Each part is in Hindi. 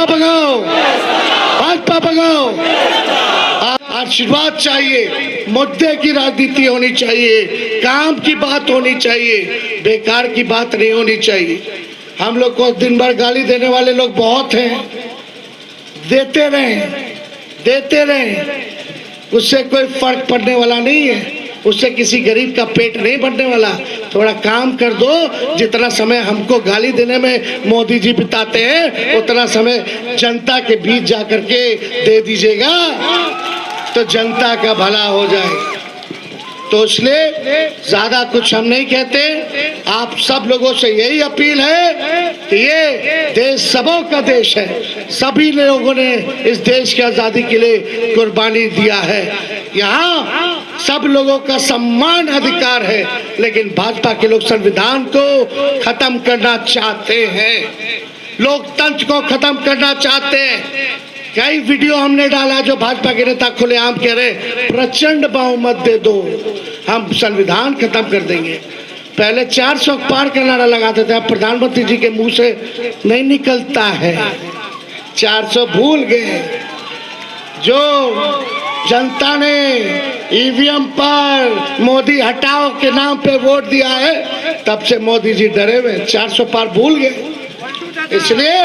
भाजपा भगाओ, भाजपा भगाओ। आशीर्वाद चाहिए, मुद्दे की राजनीति होनी चाहिए, काम की बात होनी चाहिए, बेकार की बात नहीं होनी चाहिए। हम लोग को दिन भर गाली देने वाले लोग बहुत हैं, देते रहें, उससे कोई फर्क पड़ने वाला नहीं है, उससे किसी गरीब का पेट नहीं भरने वाला। थोड़ा काम कर दो, जितना समय हमको गाली देने में मोदी जी बिताते हैं उतना समय जनता के बीच जाकर के दे दीजिएगा तो जनता का भला हो जाए। तो इसलिए ज्यादा कुछ हम नहीं कहते, आप सब लोगों से यही अपील है कि ये देश सबों का देश है, सभी लोगों ने इस देश की आजादी के लिए कुर्बानी दिया है, यहाँ सब लोगों का सम्मान अधिकार है। लेकिन भाजपा के लोग संविधान को खत्म करना चाहते हैं, लोकतंत्र को खत्म करना चाहते हैं। कई वीडियो हमने डाला जो भाजपा के नेता खुलेआम कह रहे प्रचंड बहुमत दे दो, हम संविधान खत्म कर देंगे। पहले 400 पार का नारा लगाते थे, अब प्रधानमंत्री जी के मुंह से नहीं निकलता है, 400 भूल गए। जो जनता ने ईवीएम पर मोदी हटाओ के नाम पे वोट दिया है, तब से मोदी जी डरे हुए, 400 पार भूल गए। इसलिए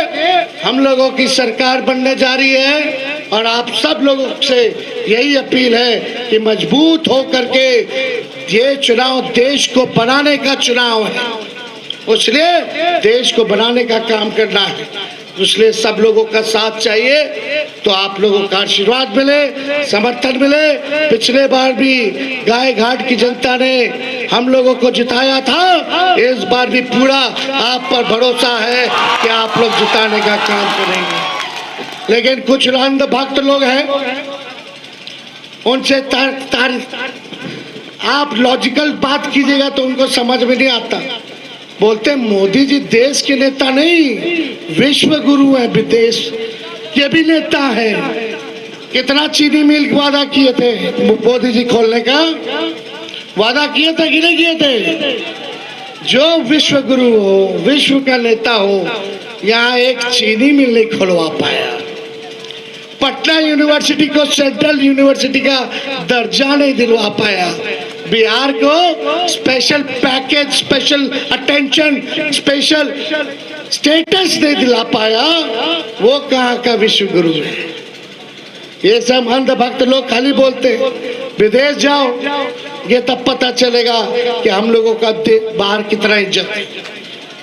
हम लोगों की सरकार बनने जा रही है और आप सब लोगों से यही अपील है कि मजबूत हो करके ये चुनाव देश को बनाने का चुनाव है, इसलिए देश को बनाने का काम करना है, इसलिए सब लोगों का साथ चाहिए। तो आप लोगों का आशीर्वाद मिले, समर्थन मिले। पिछले बार भी गाय घाट की जनता ने हम लोगों को जिताया था, इस बार भी पूरा आप पर भरोसा है कि आप लोग जिताने का काम करेंगे। लेकिन कुछ अंध भक्त लोग हैं, उनसे आप लॉजिकल बात कीजिएगा तो उनको समझ में नहीं आता। बोलते मोदी जी देश के नेता नहीं, विश्व गुरु है, विदेश के भी नेता है। कितना चीनी मिल वादा किए थे मोदी जी खोलने का, वादा किए थे कि नहीं किए थे? जो विश्व गुरु हो, विश्व का नेता हो, यहाँ एक चीनी मिल नहीं खुलवा पाया। पटना यूनिवर्सिटी को सेंट्रल यूनिवर्सिटी का दर्जा नहीं दिलवा पाया। बिहार को special package, special attention, special status नहीं दिला पाया, वो कहाँ का विश्व गुरु है? ये सब अंध भक्त लोग खाली बोलते। विदेश जाओ, ये तब पता चलेगा कि हम लोगों का बाहर कितना इज्जत है।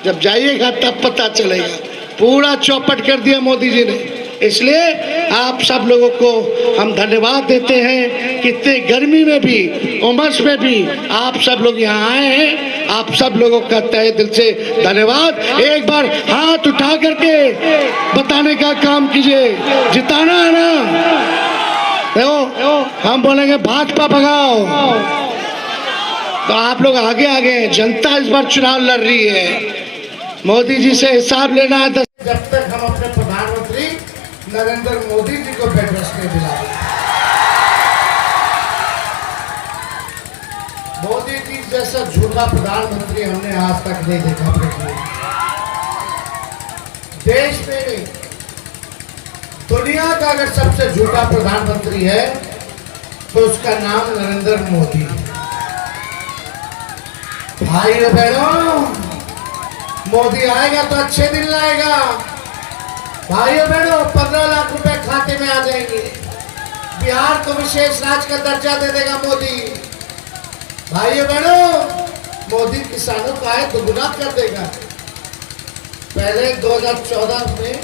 जब जाइएगा तब पता चलेगा। पूरा चौपट कर दिया मोदी जी ने। इसलिए आप सब लोगों को हम धन्यवाद देते हैं। कितने गर्मी में भी, उमस में भी आप सब लोग यहाँ आए हैं। आप सब लोगों का तहे दिल से धन्यवाद। एक बार हाथ उठा करके बताने का काम कीजिए, जिताना है ना। देखो हम बोलेंगे भाजपा भगाओ, तो आप लोग आगे आगे। जनता इस बार चुनाव लड़ रही है, मोदी जी से हिसाब लेना है। जब तक हम अपने प्रधानमंत्री नरेंद्र मोदी जी को बेड रेस्ट नहीं दिलाए, मोदी जी जैसा झूठा प्रधानमंत्री हमने आज तक नहीं देखा अपने देश में नहीं। दुनिया का अगर सबसे झूठा प्रधानमंत्री है तो उसका नाम नरेंद्र मोदी। भाइयों बहनों, मोदी आएगा तो अच्छे दिन लाएगा। भाइयों बहनों, 15 लाख रुपए खाते में आ जाएंगे। बिहार को विशेष राज्य का दर्जा दे देगा मोदी। भाइयों बहनों, मोदी किसानों का आय दोगुना कर देगा। पहले 2014 में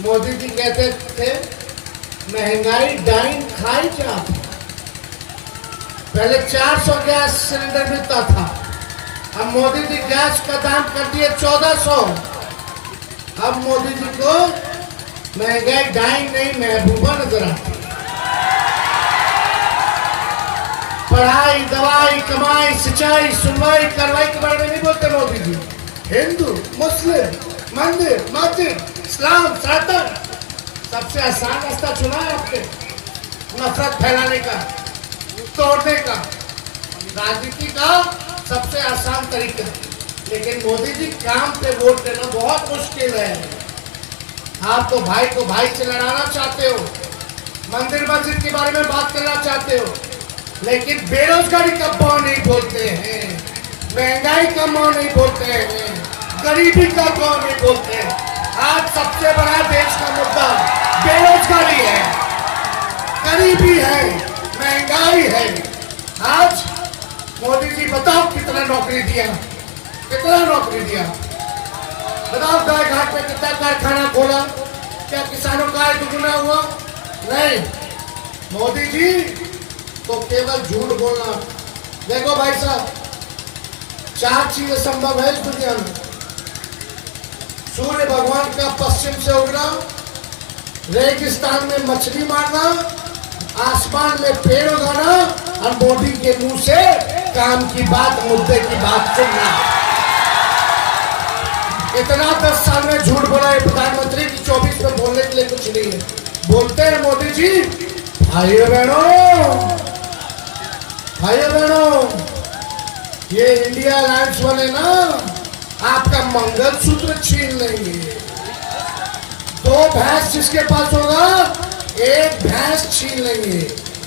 मोदी जी कहते थे महंगाई डाइन खाई क्या। पहले 400 गैस सिलेंडर मिलता था, अब मोदी जी गैस का दाम कर दिए 1400। अब मोदी जी को महंगाई डाइन नहीं, महबूबा नजर आती। पढ़ाई, दवाई, कमाई, सिंचाई, सुनवाई, कार्रवाई के बारे में नहीं बोलते मोदी जी। हिंदू, मुस्लिम, मंदिर, मस्जिद, इस्लाम, सनातन, सबसे आसान रास्ता चुना है आपने नफरत फैलाने का, तोड़ने का। राजनीति का सबसे आसान तरीका। लेकिन मोदी जी काम पे वोट देना बहुत मुश्किल है। आप तो भाई को भाई से लड़ाना चाहते हो, मंदिर मस्जिद के बारे में बात करना चाहते हो, लेकिन बेरोजगारी का पाँव नहीं बोलते हैं, महंगाई का पाँव नहीं बोलते हैं, गरीबी का पाँव नहीं बोलते हैं। आज सबसे बड़ा देश का मुद्दा बेरोजगारी है, गरीबी है, महंगाई है। आज मोदी जी बताओ कितना नौकरी दिया, कितना नौकरी दिया बताओ। गाय घाट में कितना कारखाना खोला, क्या किसानों का आय दुगुना हुआ? नहीं। मोदी जी तो केवल झूठ बोलना। देखो भाई साहब, 4 चीजें संभव है इस दुनिया में। सूर्य भगवान का पश्चिम से उगना, रेगिस्तान में मछली मारना, आसमान में पेड़ उगाना और मोदी के मुंह से काम की बात, मुद्दे की बात सुनना। इतना 10 साल में झूठ बोला है प्रधानमंत्री की 24 में बोलने के लिए कुछ नहीं है। बोलते हैं मोदी जी, भाइयों बहनों, ये इंडिया अलायंस वाले ना आपका मंगलसूत्र छीन लेंगे। 2 भैंस जिसके पास होगा 1 भैंस छीन लेंगे।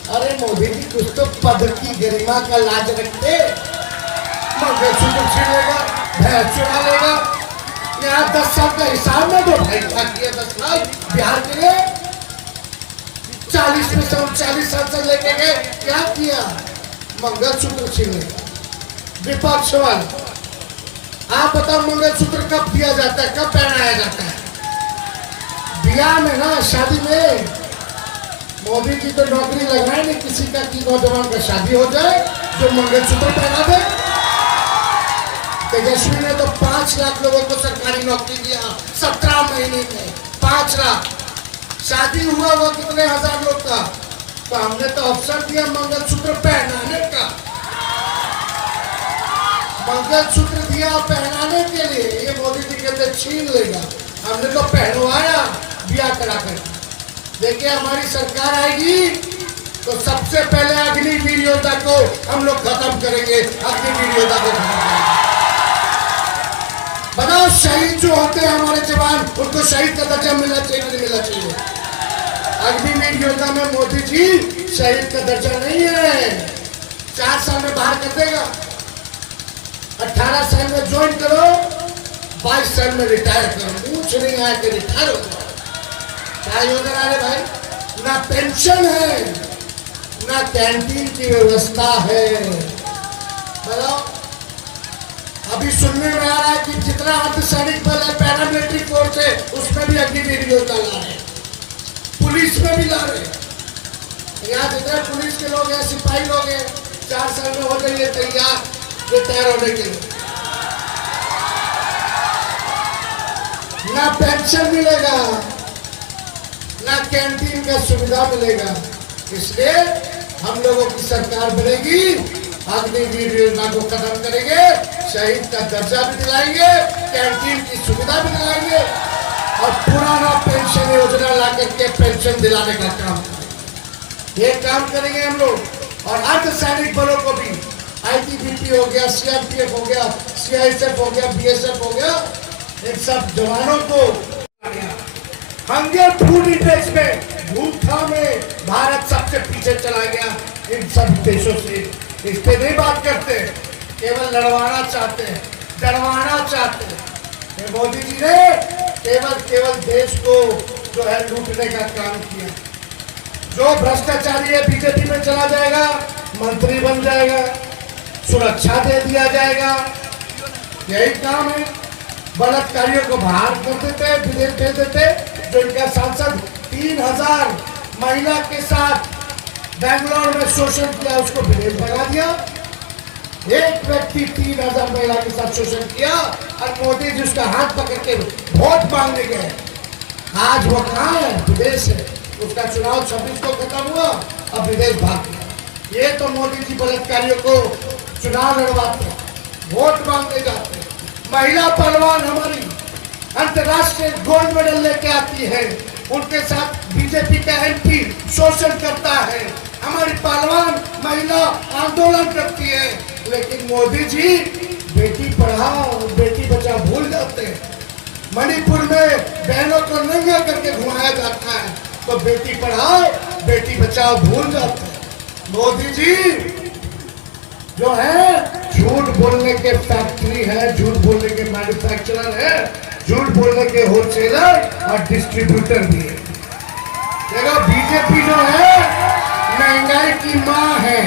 अरे मोदी जी कुछ तो पद की गरिमा का लाज रखते। मंगलसूत्र छीन लेगा, भैंस चुरा लेगा। यहाँ 10 साल का हिसाब में दो भाई क्या किया 10 साल बिहार के लिए। 40 में से 39 साल से लेके गए, क्या किया? मंगलसूत्र छीन लेगा। विपक्ष वाले, आप बताओ मंगलसूत्र कब दिया जाता है, कब पहनाया जाता है? ब्याह में ना, शादी में। मोदी जी तो नौकरी लगाए नहीं किसी का कि नौजवान का शादी हो जाए जो मंगलसूत्र पहना दे। तेजस्वी ने तो 5 लाख लोगों को सरकारी नौकरी दिया 17 महीने में। 5 लाख। शादी हुआ वो कितने हजार लोग का, तो हमने तो अवसर दिया मंगलसूत्र पहनाने का। मंगलसूत्र दिया पहनाने के लिए, ये मोदी जी कहते छीन लेगा। हमने तो पहनवाया ब्याह करा कर। देखिए हमारी सरकार आएगी तो सबसे पहले अग्निवीर योजना को हम लोग खत्म करेंगे। अग्निवीर योजना को खत्म करेंगे। बताओ, शहीद जो होते हैं हमारे जवान, उनको शहीद का दर्जा मिलना चाहिए, नहीं मिलना चाहिए? अग्निवीर योजना में मोदी जी शहीद का दर्जा नहीं है। 4 साल में बाहर कर देगा। 18 साल में ज्वाइन करो, 22 साल में रिटायर करो। कुछ नहीं आया कि रिटायर हो जाओ। क्या योजना है भाई? ना पेंशन है, ना कैंटीन की व्यवस्था है। बताओ, अभी सुनने में आ रहा है कि जितना अर्धसैनिक बल है, पैरामिलिट्री फोर्स है, उसमें भी अग्निवीर योजना ला रहे, पुलिस में भी ला रहे। यहाँ जितने पुलिस के लोग हैं, सिपाही लोग हैं, 4 साल में हो जाइए तैयार रिटायर होने के लिए। ना पेंशन मिलेगा, ना कैंटीन का सुविधा मिलेगा। इसलिए हम लोगों की सरकार बनेगी, अग्निवीर योजना को खत्म करेंगे, शहीद का दर्जा भी दिलाएंगे, कैंटीन की सुविधा भी दिलाएंगे और पुराना पेंशन योजना ला करके पेंशन दिलाने का काम करेंगे। ये काम करेंगे हम लोग। और अर्धसैनिक बलों को भी, आईटीबीपी हो गया, सीआरपीएफ हो गया, सीआईएसएफ हो गया, बीएसएफ हो गया, इन सब जवानों को हंगर फूड इंडेक्स में, भूखा में भारत सबसे पीछे चला गया इन सब देशों से। इस पे नहीं बात करते, केवल लड़वाना चाहते हैं, डरवाना चाहते हैं। मोदी जी ने केवल देश को जो है लूटने का काम किया। जो भ्रष्टाचारी है बीजेपी में चला जाएगा, मंत्री बन जाएगा, सुरक्षा दे दिया जाएगा, यही काम है। बलात्कारियों को बाहर कर देते, विदेश भेज देते। जो इनका सांसद 3000 महिला के साथ बेंगलोर में शोषण किया, उसको विदेश भगा दिया। एक व्यक्ति 3000 महिला के साथ शोषण किया और मोदी जी उसका हाथ पकड़ के वोट मांगने गए। आज वो कहाँ है? विदेश है। उसका चुनाव 26 को खत्म हुआ, अब विदेश भाग गया। ये तो मोदी जी बलात्कारियों को चुनाव लड़वाते, वोट मांगने जाते। महिला पहलवान हमारी अंतर्राष्ट्रीय गोल्ड मेडल लेके आती है, उनके साथ बीजेपी का एमपी शोषण करता है। हमारी पहलवान महिला आंदोलन करती है, लेकिन मोदी जी बेटी पढ़ाओ बेटी बचाओ भूल जाते हैं। मणिपुर में बहनों को नंगा करके घुमाया जाता है, तो बेटी पढ़ाओ बेटी बचाओ भूल जाते हैं। मोदी जी जो है झूठ बोलने के फैक्ट्री है, झूठ बोलने के मैन्युफैक्चरर है, झूठ बोलने के होलसेलर और डिस्ट्रीब्यूटर भी है। देखो बीजेपी जो है महंगाई की मां है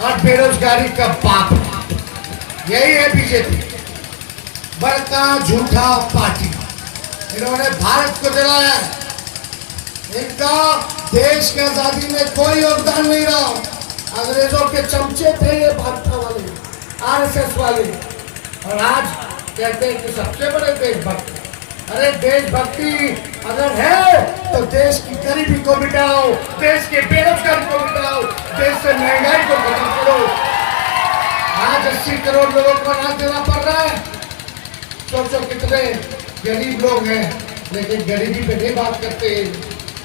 और बेरोजगारी का बाप है। यही है बीजेपी, बड़का झूठा पार्टी। इन्होंने भारत को जलाया, इनका देश की आजादी में कोई योगदान नहीं रहा। अंग्रेजों के चमचे थे ये भाजपा वाले, आरएसएस वाले, और आज कहते हैं कि सबसे बड़े देशभक्त। अरे देशभक्ति अगर है तो देश की गरीबी को मिटाओ, देश के बेरोजगारी को मिटाओ, देश से महंगाई को खत्म करो। आज 80 करोड़ लोगों को अनाज देना पड़ रहा है। सोचो कितने गरीब लोग हैं, लेकिन गरीबी पे नहीं बात करते।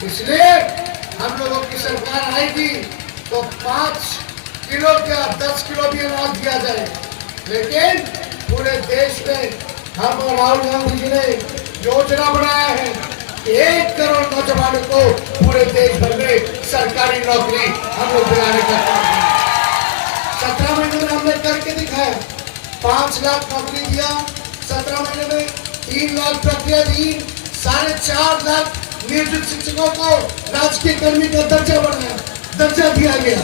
इसलिए हम लोगों की सरकार आएगी तो 5 किलो क्या 10 किलो भी अनाज दिया जाए, लेकिन पूरे देश में हम और राहुल गांधी जी ने योजना बनाया है कि 1 करोड़ नौजवानों को पूरे देश भर में सरकारी नौकरी हम लोग दिलाने का काम है। 17 महीने में हमने करके दिखाया, 5 लाख नौकरी दिया 17 महीने में, 3 लाख प्रक्रिया दी, 4.5 लाख नियोजित शिक्षकों को राजकीय कर्मी का दर्जा दिया गया।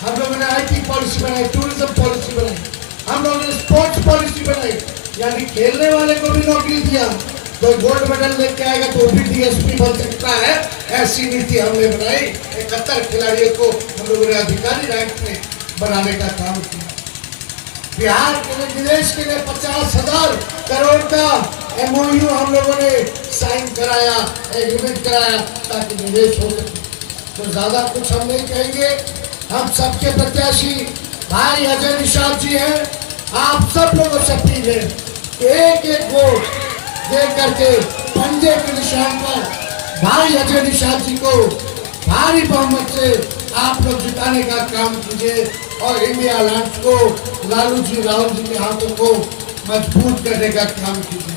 हम लोगों ने आईटी पॉलिसी बनाई, टूरिज्म पॉलिसी बनाई, हम लोगों ने स्पोर्ट्स पॉलिसी बनाई, यानी खेलने वाले को भी नौकरी दिया। तो गोल्ड मेडल लेके आएगा तो भी डीएसपी बन सकता है, ऐसी नीति हमने बनाई। 71 खिलाड़ियों को हम लोगों ने अधिकारी रैंक में बनाने का काम किया। बिहार के लिए निवेश के लिए 50,000 करोड़ का MOU हम लोगों ने साइन कराया, एग्रीमेंट कराया, ताकि निवेश हो सके। तो ज्यादा कुछ हम नहीं कहेंगे। हम सबके प्रत्याशी भाई अजय निषाद जी हैं। आप सब लोगों से अपील है, एक एक वोट दे करके पंजे के निशान पर भाई अजय निषाद जी को भारी बहुमत से आप लोग जिताने का काम कीजिए और इंडिया अलायंस को लालू जी राहुल जी के हाथों को मजबूत करने का काम कीजिए।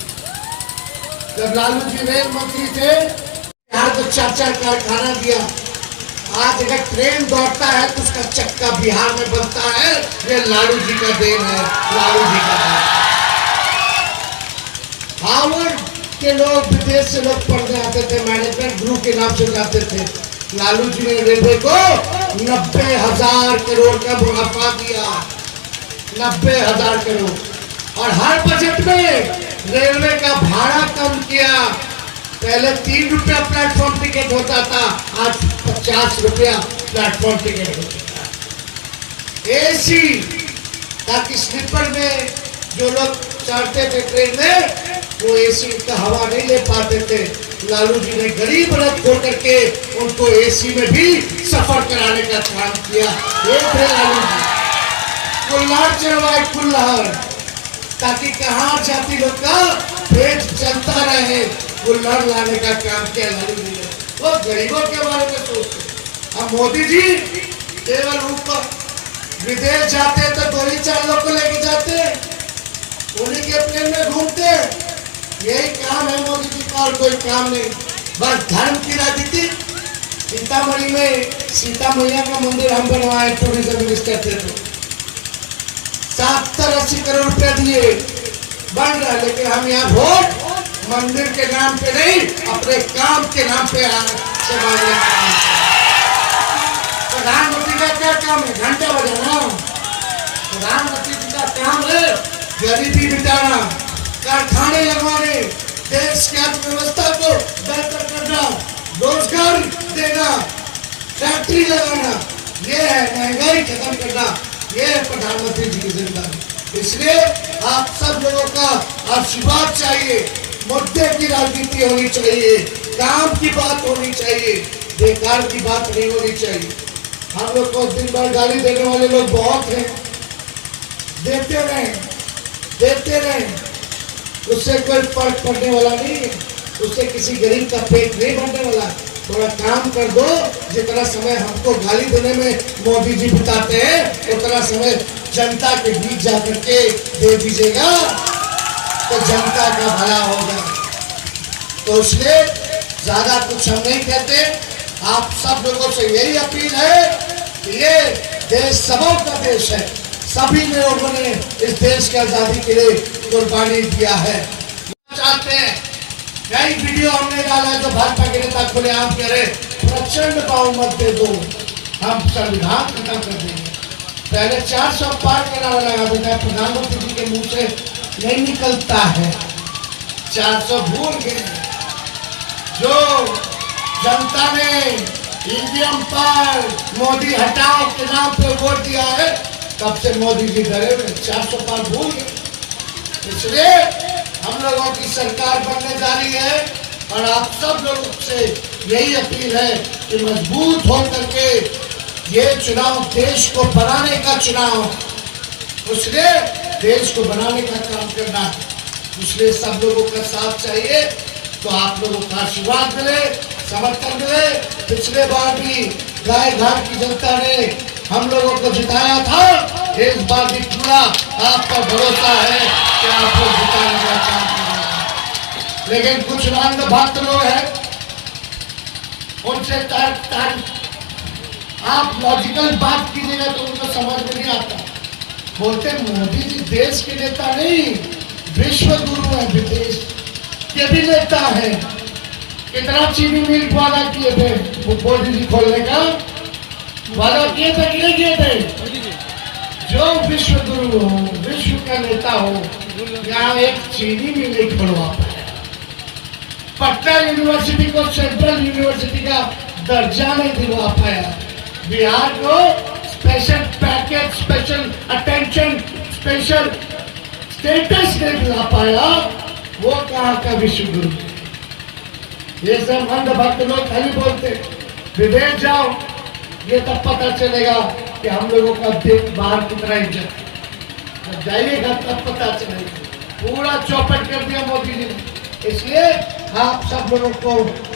जब लालू जी रेल मंत्री थे, यहाँ तो 4-4 कारखाना दिया। आज अगर ट्रेन दौड़ता है तो उसका चक्का बिहार में बनता है, ये लालू जी का देन है, लालू जी का देन। हार्वर्ड के लोग विदेश से लोग पढ़ने आते थे, मैनेजमेंट ग्रुप के नाम से जाते थे। लालू जी ने रेलवे को 90,000 करोड़ का मुनाफा दिया, 90,000 करोड़। और हर बजट में रेलवे का भाड़ा कम किया। पहले 3 रुपया प्लेटफॉर्म टिकट होता था, आज 50 रुपया प्लेटफॉर्म टिकट होता है। एसी, ताकि स्लीपर में जो लोग चढ़ते थे ट्रेन में वो एसी का हवा नहीं ले पाते थे। लालू जी ने गरीब रथ खोल करके उनको एसी में भी सफर कराने का काम किया। ये थे लालू जी। कुल्हाड़ चढ़वाए, कुल्हाड़, ताकि कहाँ जाति लोग का पेट चलता रहे, कुल्हाड़ लाने का काम किया लालू जी ने। वो गरीबों के बारे में सोचते। अब मोदी जी केवल ऊपर विदेश जाते तो 2-4 लोग को लेके जाते, उन्हीं के प्लेन में घूमते। यही काम है मोदी जी का और कोई काम नहीं, बस धर्म की राजनीति। सीतामढ़ी में सीता मैया का मंदिर हम बनवाए, टूरिज्म मिनिस्टर थे तो 70-80 करोड़ रुपया दिए, बन रहा। लेकिन हम यहाँ वोट मंदिर के नाम पे नहीं, अपने काम के नाम पे प्रधानमंत्री का क्या काम है? घंटा बजाना। प्रधानमंत्री जी का काम है गरीबी मिटाना, कारखाने लगवाने, देश की अर्थव्यवस्था को बेहतर करना, रोजगार देना, फैक्ट्री लगाना, ये है महंगाई खत्म करना, ये है प्रधानमंत्री जी की जिम्मेदारी। इसलिए आप सब लोगों का आशीर्वाद चाहिए, मुद्दे की राजनीति होनी चाहिए, काम की बात होनी चाहिए, बेकार की बात नहीं होनी चाहिए। हम लोग को दिन भर गाली देने वाले लोग बहुत हैं, देते रहें, उससे कोई फर्क पड़ने वाला नहीं है, उससे किसी गरीब का पेट नहीं भरने वाला। थोड़ा काम कर दो, जितना समय हमको गाली देने में मोदी जी बिताते हैं, उतना समय जनता के बीच जाकर के दे दीजिएगा। तो जनता का भला होगा। तो इसलिए ज्यादा कुछ हम नहीं कहते। आप सब लोगों से यही अपील है कि ये देश सबों का देश है, सभी लोगों ने इस देश की आजादी के लिए कुर्बानी दिया है। चाहते हैं कई वीडियो हमने डाला है जो भाजपा के नेता खुलेआम कह रहे प्रचंड बहुमत दे दो, हम संविधान खत्म कर देंगे। पहले 400 पार का नारा लगा देता है, प्रधानमंत्री जी के मुंह से नहीं निकलता है। 400 भूल गए। जो जनता ने ईवीएम पर मोदी हटाओ के नाम पे वोट दिया है, तब से मोदी जी डरे हुए 400 पार भूल गए। इसलिए हम लोगों की सरकार बनने जा रही है और आप सब लोगों से यही अपील है कि मजबूत होकर के ये चुनाव देश को बनाने का चुनाव, उसने देश को बनाने का काम करना, इसलिए सब लोगों का साथ चाहिए। तो आप लोगों का आशीर्वाद मिले, समर्थन मिले। पिछले बार भी गाय घाट की जनता ने हम लोगों को जिताया था, इस बार भी पूरा आप पर भरोसा है कि आप लोग जिताने का काम करेंगे। लेकिन कुछ रंग भक्त लोग हैं, उनसे आप लॉजिकल बात कीजिएगा तो उनको समझ में नहीं आता। बोलते मोदी जी देश के नेता नहीं, विश्व गुरु है, विदेश के भी नेता है। कितना चीनी मिल वादा किए थे मोदी जी खोलने का वादा किए थे कि नहीं किए थे? जो विश्व गुरु हो, विश्व का नेता हो, यहाँ एक चीनी मिल नहीं खुलवा पाया। पटना यूनिवर्सिटी को सेंट्रल यूनिवर्सिटी का दर्जा नहीं दिलवा पाया। बिहार को special package, special attention, special status नहीं दिला पाया। वो कहाँ का विश्व गुरु? ये सब अंधभक्त लोग खाली बोलते, विदेश जाओ, ये तब पता चलेगा कि हम लोगों का देश बाहर कितना इज्जत है। जब जाइएगा तब पता चलेगा। पूरा चौपट कर दिया मोदी जी ने। इसलिए आप सब लोगों को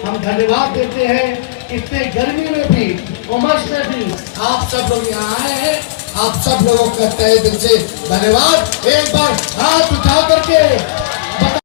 हम धन्यवाद देते हैं। इतने गर्मी में भी, उमस में भी आप सब लोग यहाँ आए हैं। आप सब लोगों का तहे दिल से धन्यवाद। एक बार हाथ उठा करके